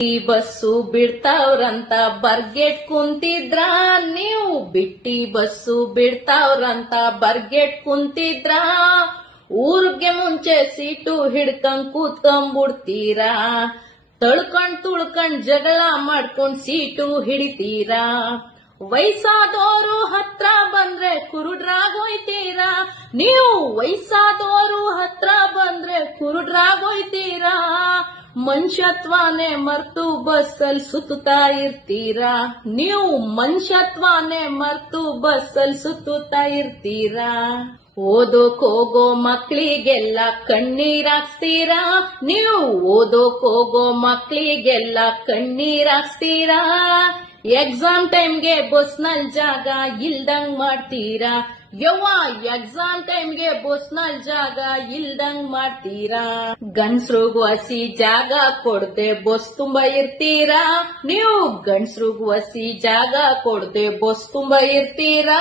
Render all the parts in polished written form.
ಈ ಬಸ್ಸು ಬಿಡ್ತಾವ್ರಂತ ಬರ್ಗೆಟ್ ಕುಂತಿದ್ರ, ನೀವು ಬಿಟ್ಟಿ ಬಸ್ಸು ಬಿಡ್ತಾವ್ರಂತ ಬರ್ಗೆಟ್ ಕುಂತಿದ್ರ, ಊರ್ಗೆ ಮುಂಚೆ ಸೀಟು ಹಿಡ್ಕೊಂಡ್ ಕೂತ್ಕೊಂಡ್ಬಿಡ್ತೀರಾ, ತಳ್ಕೊಂಡ್ ತುಳ್ಕೊಂಡ್ ಜಗಳ ಮಾಡ್ಕೊಂಡ್ ಸೀಟು ಹಿಡಿತೀರಾ, ವಯಸ್ಸಾದೋರು ಹತ್ರ ಬಂದ್ರೆ ಕುರುಡ್ರಾಗೋಯ್ತೀರಾ, ನೀವು ವಯಸ್ಸಾದೋರು ಹತ್ರ ಬಂದ್ರೆ ಕುರುಡ್ರಾಗೋಯ್ತೀರಾ, ಮನುಷ್ಯತ್ವಾನೇ ಮರ್ತು ಬಸ್ಸಲ್ಲಿ ಸುತ್ತುತ್ತಾ ಇರ್ತೀರಾ, ನೀವು ಮನುಷ್ಯತ್ವಾನೇ ಮರ್ತು ಬಸ್ಸಲ್ಲಿ ಸುತ್ತುತ್ತಾ ಇರ್ತೀರಾ. ಓದೋಕ್ ಹೋಗೋ ಮಕ್ಳಿಗೆಲ್ಲ ಕಣ್ಣೀರಾಕ್ಸ್ತೀರಾ, ನೀವು ಓದೋಕ್ ಹೋಗೋ ಮಕ್ಳಿಗೆಲ್ಲ ಕಣ್ಣೀರಾಕ್ಸ್ತೀರಾ, ಎಕ್ಸಾಮ್ ಟೈಮ್ಗೆ ಬಸ್ನಲ್ಲಿ ಜಾಗ ಇಲ್ದಂಗ್ ಮಾಡ್ತೀರಾ, ಯವ್ವ ಎಕ್ಸಾಮ್ ಟೈಮ್ಗೆ ಬಸ್ನಲ್ಲಿ ಜಾಗ ಇಲ್ದಂಗ್ ಮಾಡ್ತೀರಾ, ಗಂಡ್ಸ್ರಿಗ್ ಹಸಿ ಜಾಗ ಕೊಡ್ದೆ ಬಸ್ ತುಂಬಾ ಇರ್ತೀರಾ, ನೀವು ಗಂಡ್ಸ್ರಿಗ್ ಹಸಿ ಜಾಗ ಕೊಡ್ದೆ ಬಸ್ ತುಂಬಾ ಇರ್ತೀರಾ,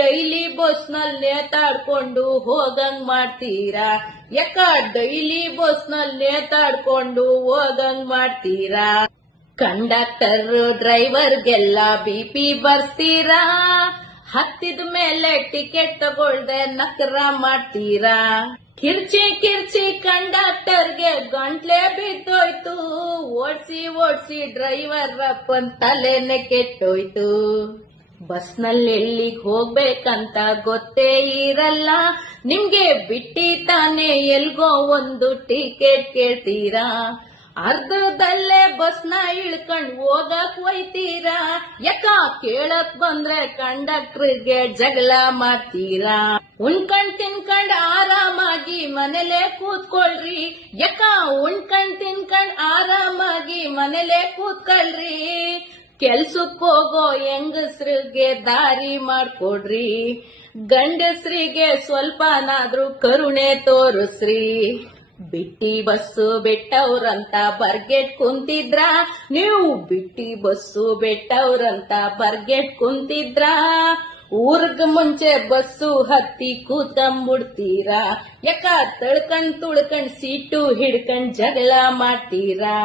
ಡೈಲಿ ಬಸ್ನಲ್ಲಿ ನೇತಾಡ್ಕೊಂಡು ಹೋಗಂಗ್ ಮಾಡ್ತೀರಾ, ಯಾಕ ಡೈಲಿ ಬಸ್ನಲ್ಲಿ ನೇತಾಡ್ಕೊಂಡು ಹೋಗಂಗ್ ಮಾಡ್ತೀರಾ, ಕಂಡಕ್ಟರ್ ಡ್ರೈವರ್ಗೆಲ್ಲ ಬಿಪಿ ಬರ್ಸ್ತೀರಾ, ಹತ್ತಿದ ಮೇಲೆ ಟಿಕೆಟ್ ತಗೊಳ್ದೆ ನಕರ ಮಾಡ್ತೀರಾ, ಕಿರ್ಚಿ ಕಿರ್ಚಿ ಕಂಡಕ್ಟರ್ಗೆ ಗಂಟ್ಲೆ ಬಿದ್ದೋಯ್ತು, ಓಡ್ಸಿ ಓಡ್ಸಿ ಡ್ರೈವರ್ ಅಪ್ಪನ್ ತಲೆನೆ ಕೆಟ್ಟೋಯ್ತು, ಬಸ್ನಲ್ಲಿ ಎಲ್ಲಿಗ್ ಹೋಗ್ಬೇಕಂತ ಗೊತ್ತೇ ಇರಲ್ಲ, ನಿಮ್ಗೆ ಬಿಟ್ಟಿ ತಾನೇ ಎಲ್ಗೋ ಒಂದು ಟಿಕೆಟ್ ಕೇಳ್ತೀರಾ, ಅರ್ಧದಲ್ಲೇ ಬಸ್ನ ಇಳ್ಕೊಂಡ್ ಹೋಗಕ್ ಒಯ್ತೀರಾ, ಯಾಕ ಕೇಳಕ್ ಬಂದ್ರೆ ಕಂಡಕ್ಟರ್ಗೆ ಜಗಳ ಮಾಡ್ತೀರಾ, ಉಣ್ಕಂಡ್ ತಿನ್ಕಂಡ್ ಆರಾಮಾಗಿ ಮನೇಲೆ ಕೂತ್ಕೊಳ್ರಿ, ಯಾಕ ಉಣ್ಕಂಡ್ ತಿನ್ಕಂಡ್ ಆರಾಮಾಗಿ ಮನೇಲೆ ಕೂತ್ಕೊಳ್ರಿ, ಕೆಲ್ಸಕ್ ಹೋಗೋ ಹೆಂಗಸ್ರಿಗೆ ದಾರಿ ಮಾಡ್ಕೊಡ್ರಿ, ಗಂಡಸ್ರಿಗೆ ಸ್ವಲ್ಪನಾದ್ರೂ ಕರುಣೆ ತೋರಿಸ್ರಿ, ಬಿಟ್ಟಿ ಬಸ್ಸು ಬಿಟ್ಟವ್ರಂತ ಬರ್ಗೆಟ್ ಕುಂತಿದ್ರ, ನೀವು ಬಿಟ್ಟಿ ಬಸ್ಸು ಬಿಟ್ಟವ್ರಂತ ಬರ್ಗೆಟ್ ಕುಂತಿದ್ರ, ಊರ್ಗ್ ಮುಂಚೆ ಬಸ್ಸು ಹತ್ತಿ ಕೂತ್ಕೊಂಡ್ಬಿಡ್ತೀರಾ, ಯಾಕ ತಳ್ಕೊಂಡ್ ತುಳ್ಕೊಂಡ್ ಸೀಟು ಹಿಡ್ಕೊಂಡ್ ಜಗಳ ಮಾಡ್ತೀರಾ.